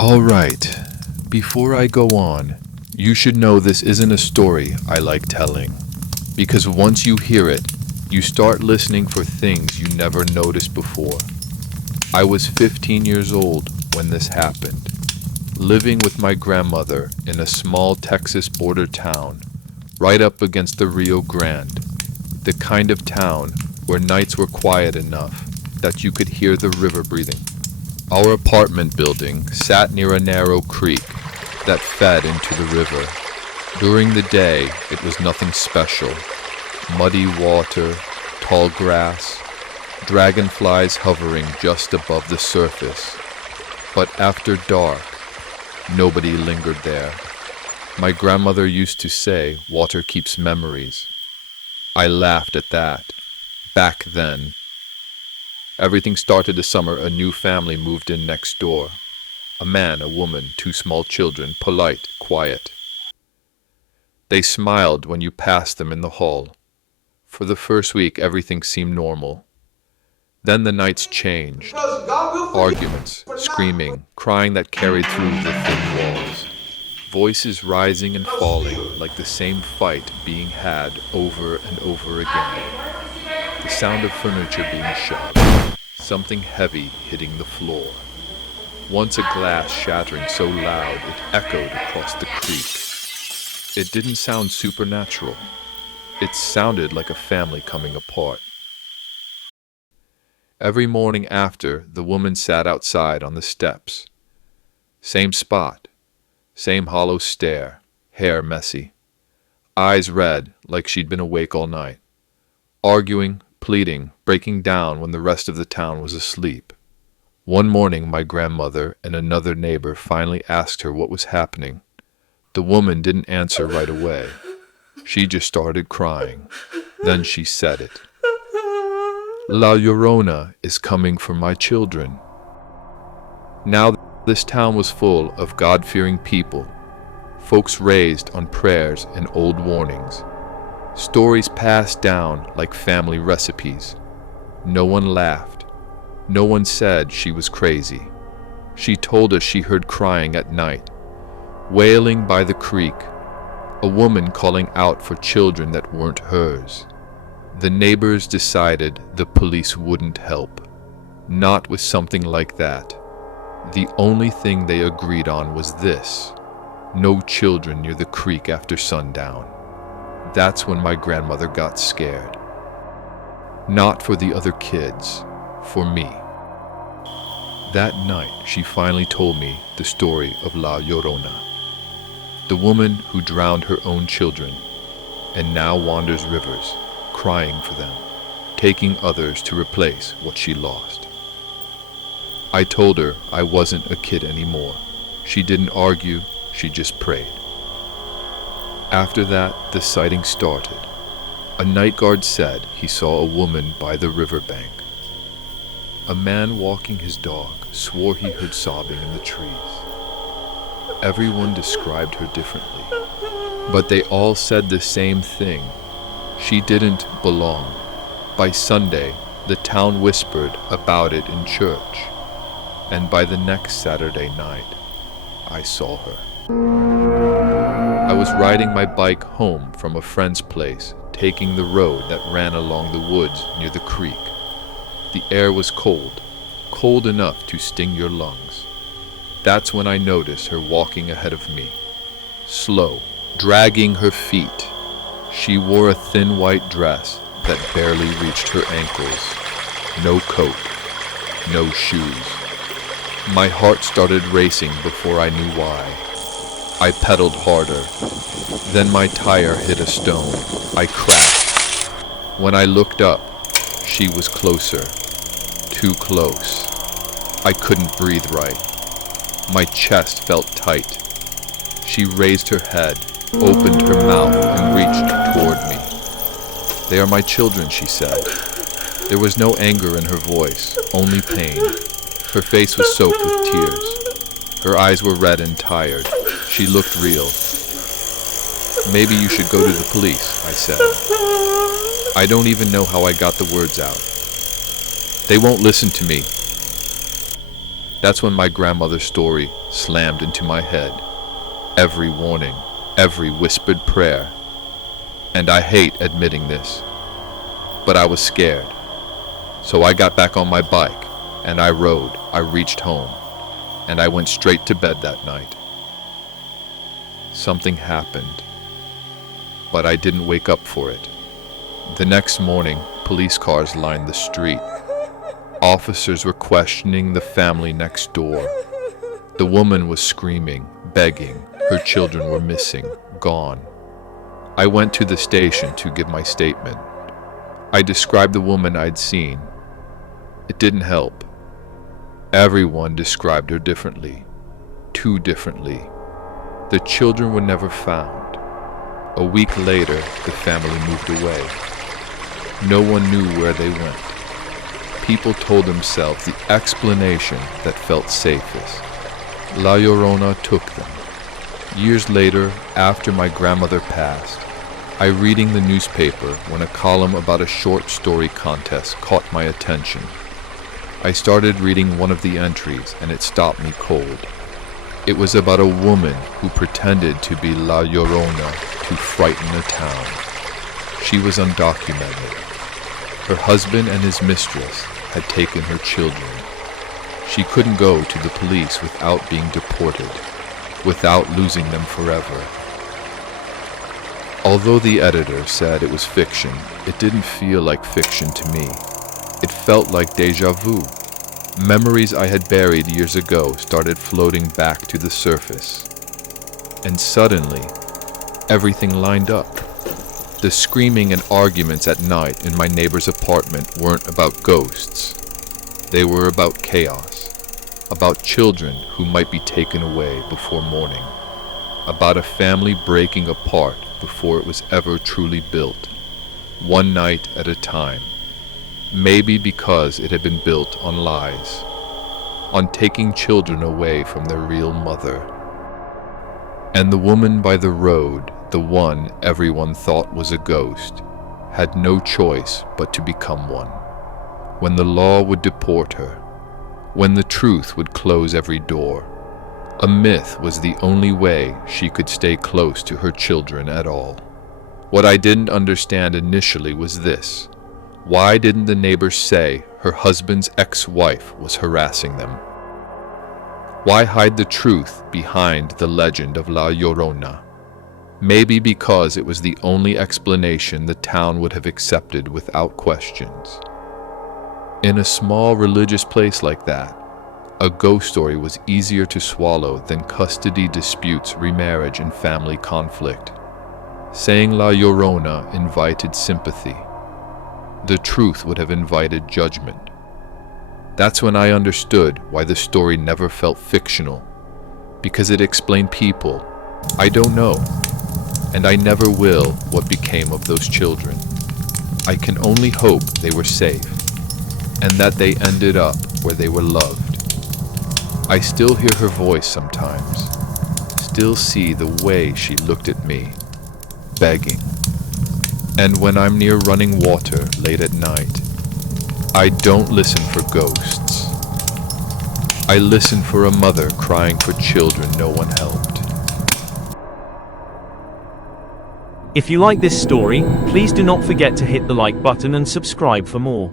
Alright, before I go on, you should know this isn't a story I like telling. Because once you hear it, you start listening for things you never noticed before. I was 15 years old when this happened, living with my grandmother in a small Texas border town, right up against the Rio Grande, the kind of town where nights were quiet enough that you could hear the river breathing. Our apartment building sat near a narrow creek that fed into the river. During the day, it was nothing special. Muddy water, tall grass, dragonflies hovering just above the surface. But after dark, nobody lingered there. My grandmother used to say, water keeps memories. I laughed at that, back then. Everything started the summer a new family moved in next door. A man, a woman, two small children, polite, quiet. They smiled when you passed them in the hall. For the first week, everything seemed normal. Then the nights changed. Arguments, screaming, crying that carried through the thin walls. Voices rising and falling like the same fight being had over and over again. The sound of furniture being shoved. Something heavy hitting the floor. Once a glass shattering so loud it echoed across the creek. It didn't sound supernatural. It sounded like a family coming apart. Every morning after, the woman sat outside on the steps. Same spot, same hollow stare, hair messy, eyes red like she'd been awake all night, arguing, pleading, breaking down when the rest of the town was asleep. One morning, my grandmother and another neighbor finally asked her what was happening. The woman didn't answer right away. She just started crying. Then she said it. La Llorona is coming for my children. Now this town was full of God-fearing people, folks raised on prayers and old warnings. Stories passed down like family recipes. No one laughed. No one said she was crazy. She told us she heard crying at night, wailing by the creek, a woman calling out for children that weren't hers. The neighbors decided the police wouldn't help. Not with something like that. The only thing they agreed on was this: no children near the creek after sundown. That's when my grandmother got scared. Not for the other kids, for me. That night, she finally told me the story of La Llorona, the woman who drowned her own children and now wanders rivers, crying for them, taking others to replace what she lost. I told her I wasn't a kid anymore. She didn't argue, she just prayed. After that, the sighting started. A night guard said he saw a woman by the riverbank. A man walking his dog swore he heard sobbing in the trees. Everyone described her differently, but they all said the same thing. She didn't belong. By Sunday, the town whispered about it in church, and by the next Saturday night, I saw her. I was riding my bike home from a friend's place, taking the road that ran along the woods near the creek. The air was cold, cold enough to sting your lungs. That's when I noticed her walking ahead of me, slow, dragging her feet. She wore a thin white dress that barely reached her ankles. No coat, no shoes. My heart started racing before I knew why. I pedaled harder. Then my tire hit a stone. I crashed. When I looked up, she was closer. Too close. I couldn't breathe right. My chest felt tight. She raised her head, opened her mouth, and reached toward me. "They are my children," she said. There was no anger in her voice, only pain. Her face was soaked with tears. Her eyes were red and tired. She looked real. "Maybe you should go to the police," I said. I don't even know how I got the words out. "They won't listen to me." That's when my grandmother's story slammed into my head. Every warning, every whispered prayer. And I hate admitting this, but I was scared. So I got back on my bike, and I rode. I reached home, and I went straight to bed that night. Something happened, but I didn't wake up for it. The next morning, police cars lined the street. Officers were questioning the family next door. The woman was screaming, begging. Her children were missing, gone. I went to the station to give my statement. I described the woman I'd seen. It didn't help. Everyone described her differently, too differently. The children were never found. A week later, the family moved away. No one knew where they went. People told themselves the explanation that felt safest. La Llorona took them. Years later, after my grandmother passed, I reading the newspaper when a column about a short story contest caught my attention. I started reading one of the entries and it stopped me cold. It was about a woman who pretended to be La Llorona to frighten a town. She was undocumented. Her husband and his mistress had taken her children. She couldn't go to the police without being deported, without losing them forever. Although the editor said it was fiction, it didn't feel like fiction to me. It felt like déjà vu. Memories I had buried years ago started floating back to the surface. And suddenly, everything lined up. The screaming and arguments at night in my neighbor's apartment weren't about ghosts. They were about chaos, about children who might be taken away before morning, about a family breaking apart before it was ever truly built, one night at a time. Maybe because it had been built on lies, on taking children away from their real mother. And the woman by the road, the one everyone thought was a ghost, had no choice but to become one. When the law would deport her, when the truth would close every door, a myth was the only way she could stay close to her children at all. What I didn't understand initially was this. Why didn't the neighbors say her husband's ex-wife was harassing them? Why hide the truth behind the legend of La Llorona? Maybe because it was the only explanation the town would have accepted without questions. In a small religious place like that, a ghost story was easier to swallow than custody disputes, remarriage, and family conflict. Saying La Llorona invited sympathy. The truth would have invited judgment. That's when I understood why the story never felt fictional, because it explained people. I don't know, and I never will, what became of those children. I can only hope they were safe, and that they ended up where they were loved. I still hear her voice sometimes, still see the way she looked at me, begging. And when I'm near running water late at night, I don't listen for ghosts. I listen for a mother crying for children no one helped. If you like this story, please do not forget to hit the like button and subscribe for more.